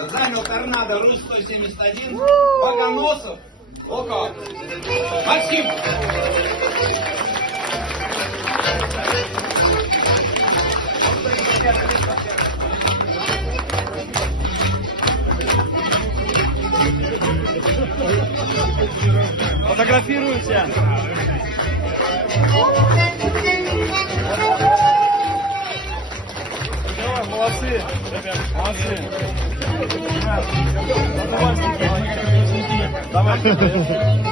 место занял торнадо Рус-171, Богоносов, Ока. Максим! Фотографируйте. Давай, молодцы, ребят, молодцы. Давай.